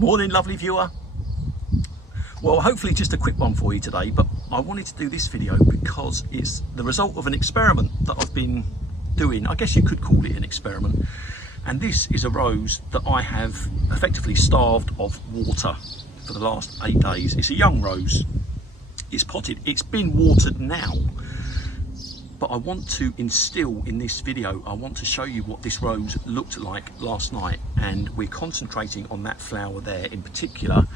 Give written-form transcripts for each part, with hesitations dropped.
Morning, lovely viewer. Well, hopefully just a quick one for you today, but I wanted to do this video because it's the result of an experiment that I've been doing. I guess you could call it an experiment. And this is a rose that I have effectively starved of water for the last 8 days. It's a young rose. It's potted. It's been watered now. But I want to instill in this video, I want to show you what this rose looked like last night. And we're concentrating on that flower there in particular.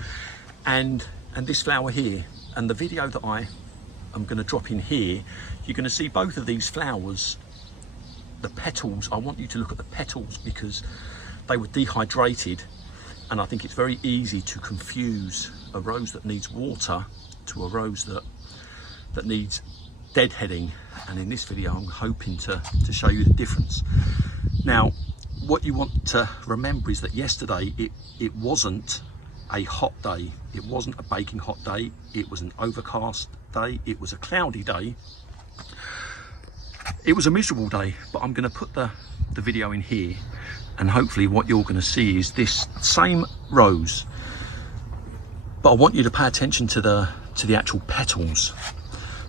And this flower here. And the video that I am going to drop in here, you're going to see both of these flowers. The petals, I want you to look at the petals because they were dehydrated, and I think it's very easy to confuse a rose that needs water to a rose that needs deadheading. And in this video I'm hoping to show you the difference. Now what you want to remember is that yesterday it wasn't a hot day, it wasn't a baking hot day, it was an overcast day, it was a cloudy day. It was a miserable day, but I'm going to put the video in here, and hopefully what you're going to see is this same rose, but I want you to pay attention to the actual petals.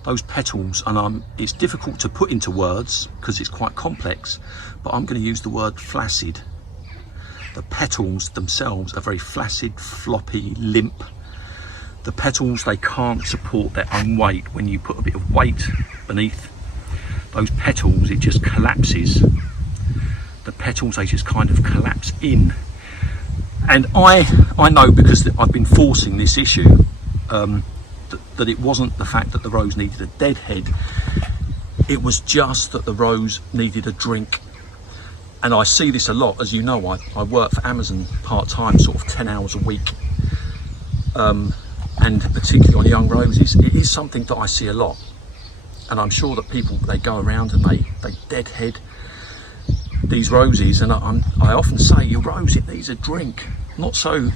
Those petals, and it's difficult to put into words because it's quite complex, but I'm going to use the word flaccid. The petals themselves are very flaccid, floppy, limp. The petals, they can't support their own weight. When you put a bit of weight beneath those petals, it just collapses. The petals, they just kind of collapse in. And I know, because I've been forcing this issue, that it wasn't the fact that the rose needed a deadhead, it was just that the rose needed a drink. And I see this a lot. As you know, I work for Amazon part-time, sort of 10 hours a week, and particularly on young roses, it is something that I see a lot. And I'm sure that people, they go around and they deadhead these roses, and I often say, your rose, it needs a drink. Not so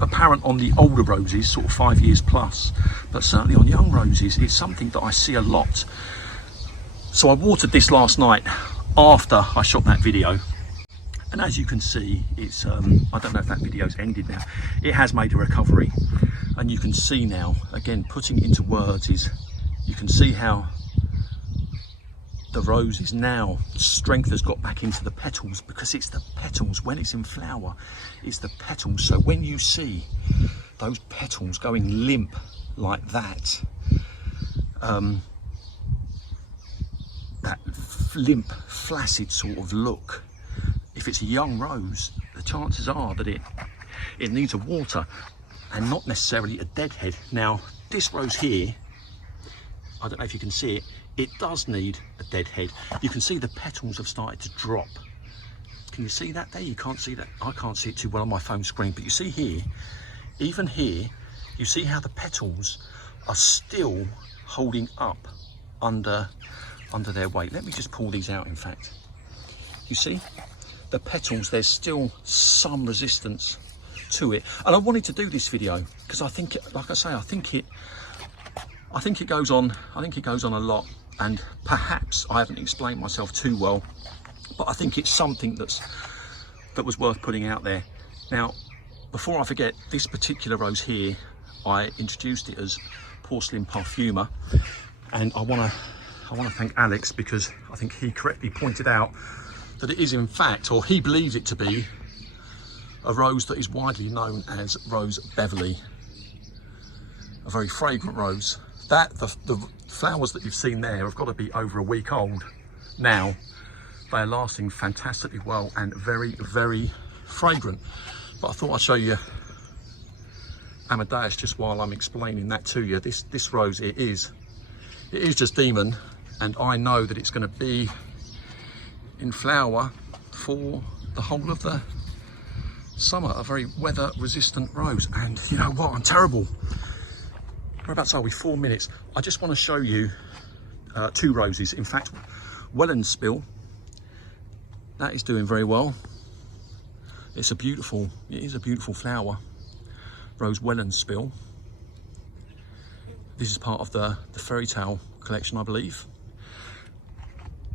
apparent on the older roses, sort of 5 years plus, but certainly on young roses, it's something that I see a lot. So I watered this last night after I shot that video, and as you can see, it's I don't know if that video's ended now. It has made a recovery, and you can see now, again, putting it into words, is you can see how the rose is now, strength has got back into the petals, because it's the petals. When it's in flower, it's the petals. So when you see those petals going limp like that, that limp, flaccid sort of look, if it's a young rose, the chances are that it needs a water and not necessarily a deadhead. Now this rose here, I don't know if you can see it, it does need a deadhead. You can see the petals have started to drop. Can you see that there? You can't see that. I can't see it too well on my phone screen, but you see here, even here, you see how the petals are still holding up under their weight. Let me just pull these out, in fact. You see the petals, there's still some resistance to it. And I wanted to do this video because I think, like I say, I think it goes on a lot, and perhaps I haven't explained myself too well, but I think it's something that was worth putting out there. Now, before I forget, this particular rose here, I introduced it as Porcelain Parfumer, and I want to thank Alex, because I think he correctly pointed out that it is, in fact, or he believes it to be, a rose that is widely known as Rose Beverly, a very fragrant rose. The flowers that you've seen there have got to be over a week old now. They are lasting fantastically well and very, very fragrant. But I thought I'd show you Amadeus just while I'm explaining that to you. This rose, it is just demon, and I know that it's going to be in flower for the whole of the summer. A very weather resistant rose. And you know what, I'm terrible. Whereabouts are we? 4 minutes. I just want to show you two roses. In fact, Wellenspiel, that is doing very well. It is a beautiful flower. Rose Wellenspiel. This is part of the fairy tale collection, I believe.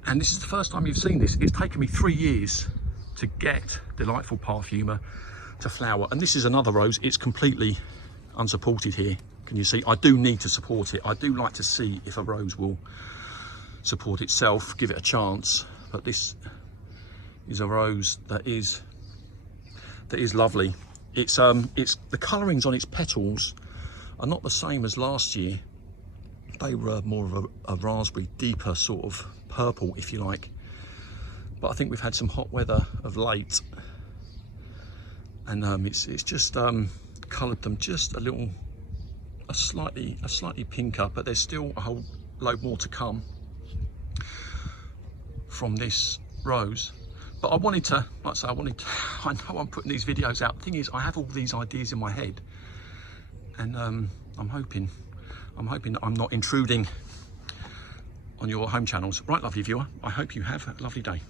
And this is the first time you've seen this. It's taken me 3 years to get Delightful Parfumer to flower. And this is another rose, it's completely unsupported here. Can you see? I do need to support it. I do like to see if a rose will support itself, give it a chance. But this is a rose that is lovely. It's the colourings on its petals are not the same as last year. They were more of a raspberry, deeper sort of purple, if you like. But I think we've had some hot weather of late, and it's just coloured them just a slightly pinker. But there's still a whole load more to come from this rose. But I wanted to, like I say, I know I'm putting these videos out. The thing is, I have all these ideas in my head, and I'm hoping that I'm not intruding on your home channels. Right, lovely viewer, I hope you have a lovely day.